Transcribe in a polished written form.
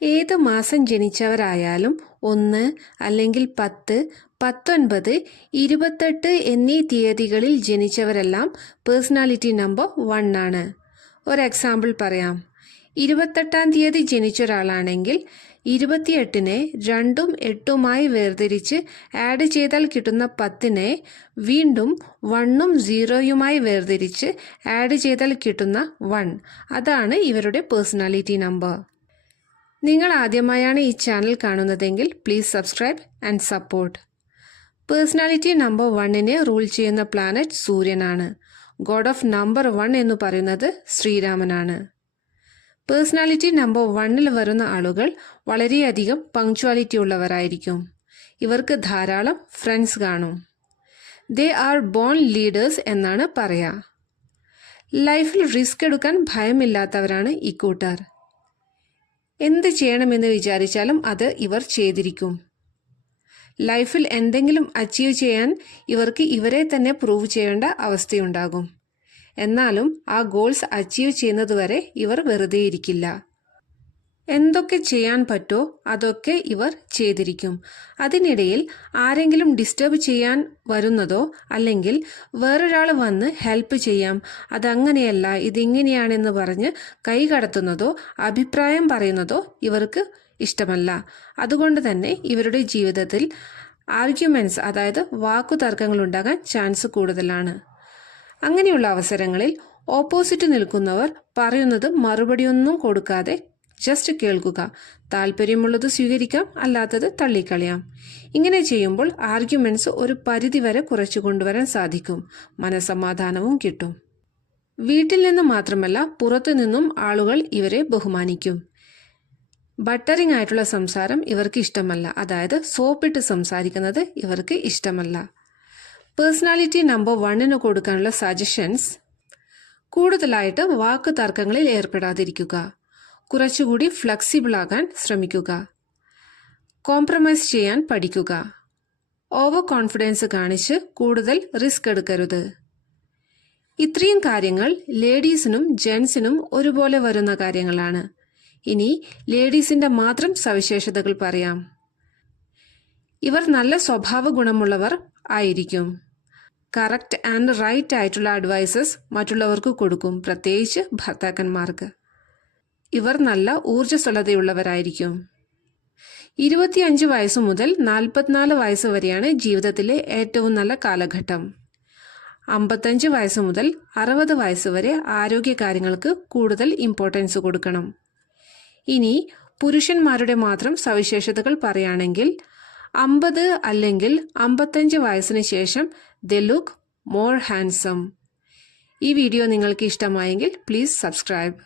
ഏത് മാസം ജനിച്ചവരായാലും 1 അല്ലെങ്കിൽ 10, 19, 28 എന്നീ തീയതികളിൽ ജനിച്ചവരെല്ലാം പേഴ്സണാലിറ്റി നമ്പർ 1 ആണ്. ഒരു എക്സാമ്പിൾ പറയാം. 28-ാം തീയതി ജനിച്ച ഒരാളാണെങ്കിൽ 28-നെ 2ഉം 8ഉമായി വേർതിരിച്ച് ആഡ് ചെയ്താൽ കിട്ടുന്ന 10നെ വീണ്ടും 1ഉം 0യുമായി വേർതിരിച്ച് ആഡ് ചെയ്താൽ കിട്ടുന്ന 1. അതാണ് ഇവരുടെ പേഴ്സണാലിറ്റി നമ്പർ. നിങ്ങൾ ആദ്യമായാണ് ഈ ചാനൽ കാണുന്നതെങ്കിൽ please subscribe and support. Personality number 1നെ റൂൾ ചെയ്യുന്ന പ്ലാനറ്റ് സൂര്യനാണ്. ഗോഡ് ഓഫ് നമ്പർ 1 എന്ന് പറയുന്നത് ശ്രീരാമനാണ്. പേഴ്സണാലിറ്റി നമ്പർ 1ൽ വരുന്ന ആളുകൾ വളരെയധികം പങ്ക്ച്വാലിറ്റി ഉള്ളവരായിരിക്കും. ഇവർക്ക് ധാരാളം ഫ്രണ്ട്സ് കാണും. ദേ ആർ ബോൺ ലീഡേഴ്സ് എന്നാണ് പറയാ. ലൈഫിൽ റിസ്ക് എടുക്കാൻ ഭയമില്ലാത്തവരാണ് ഇക്കൂട്ടർ. എന്ത് ചെയ്യണമെന്ന് വിചാരിച്ചാലും അത് ഇവർ ചെയ്തിരിക്കും. ലൈഫിൽ എന്തെങ്കിലും അച്ചീവ് ചെയ്യാൻ ഇവർക്ക് ഇവരെ തന്നെ പ്രൂവ് ചെയ്യേണ്ട അവസ്ഥയുണ്ടാകും. എന്നാലും ആ ഗോൾസ് അച്ചീവ് ചെയ്യുന്നതുവരെ ഇവർ വെറുതെ ഇരിക്കില്ല. എന്തൊക്കെ ചെയ്യാൻ പറ്റോ അതൊക്കെ ഇവർ ചെയ്തിരിക്കും. അതിനിടയിൽ ആരെങ്കിലും ഡിസ്റ്റർബ് ചെയ്യാൻ വരുന്നതോ അല്ലെങ്കിൽ വേറൊരാൾ വന്ന് ഹെൽപ്പ് ചെയ്യാം, അതങ്ങനെയല്ല ഇതിങ്ങനെയാണെന്ന് പറഞ്ഞ് കൈ കടത്തുന്നതോ അഭിപ്രായം പറയുന്നതോ ഇവർക്ക് ഇഷ്ടമല്ല. അതുകൊണ്ട് തന്നെ ഇവരുടെ ജീവിതത്തിൽ ആർഗ്യുമെന്റ്സ്, അതായത് വാക്കുതർക്കങ്ങൾ ഉണ്ടാകാൻ ചാൻസ് കൂടുതലാണ്. അങ്ങനെയുള്ള അവസരങ്ങളിൽ ഓപ്പോസിറ്റ് നിൽക്കുന്നവർ പറയുന്നത് മറുപടിയൊന്നും കൊടുക്കാതെ ജസ്റ്റ് കേൾക്കുക. താല്പര്യമുള്ളത് സ്വീകരിക്കാം, അല്ലാത്തത് തള്ളിക്കളയാം. ഇങ്ങനെ ചെയ്യുമ്പോൾ ആർഗ്യുമെന്റ്സ് ഒരു പരിധിവരെ കുറച്ചു കൊണ്ടുവരാൻ സാധിക്കും. മനസ്സമാധാനവും കിട്ടും. വീട്ടിൽ നിന്ന് മാത്രമല്ല പുറത്തു നിന്നും ആളുകൾ ഇവരെ ബഹുമാനിക്കും. ബട്ടറിംഗ് ആയിട്ടുള്ള സംസാരം ഇവർക്ക് ഇഷ്ടമല്ല, അതായത് സോപ്പിട്ട് സംസാരിക്കുന്നത് ഇവർക്ക് ഇഷ്ടമല്ല. പേഴ്സണാലിറ്റി നമ്പർ 1ന് കൊടുക്കാനുള്ള സജഷൻസ്: കൂടുതലായിട്ട് വാക്ക് തർക്കങ്ങളിൽ ഏർപ്പെടാതിരിക്കുക. കുറച്ചുകൂടി ഫ്ലെക്സിബിൾ ആകാൻ ശ്രമിക്കുക. കോംപ്രമൈസ് ചെയ്യാൻ പഠിക്കുക. ഓവർ കോൺഫിഡൻസ് കാണിച്ച് കൂടുതൽ റിസ്ക് എടുക്കരുത്. ഇത്രയും കാര്യങ്ങൾ ലേഡീസിനും ജെൻസിനും ഒരുപോലെ വരുന്ന കാര്യങ്ങളാണ്. ഇനി ലേഡീസിന്റെ മാത്രം സവിശേഷതകൾ പറയാം. ഇവർ നല്ല സ്വഭാവ ഗുണമുള്ളവർ ആയിരിക്കും. കറക്റ്റ് ആൻഡ് റൈറ്റ് ആയിട്ടുള്ള അഡ്വൈസസ് മറ്റുള്ളവർക്ക് കൊടുക്കും, പ്രത്യേകിച്ച് ഭർത്താക്കന്മാർക്ക്. ഇവർ നല്ല ഊർജ്ജസ്വലതയുള്ളവരായിരിക്കും. 25 വയസ്സ് മുതൽ 44 വയസ്സ് വരെയാണ് ജീവിതത്തിലെ ഏറ്റവും നല്ല കാലഘട്ടം. 55 വയസ്സ് മുതൽ 60 വയസ്സ് വരെ ആരോഗ്യകാര്യങ്ങൾക്ക് കൂടുതൽ ഇമ്പോർട്ടൻസ് കൊടുക്കണം. ഇനി പുരുഷന്മാരുടെ മാത്രം സവിശേഷതകൾ പറയുകയാണെങ്കിൽ 50 അല്ലെങ്കിൽ 55 വയസ്സിന് ശേഷം ദേ ലുക്ക് മോർ ഹാൻസം. ഈ വീഡിയോ നിങ്ങൾക്ക് ഇഷ്ടമായെങ്കിൽ പ്ലീസ് സബ്സ്ക്രൈബ്.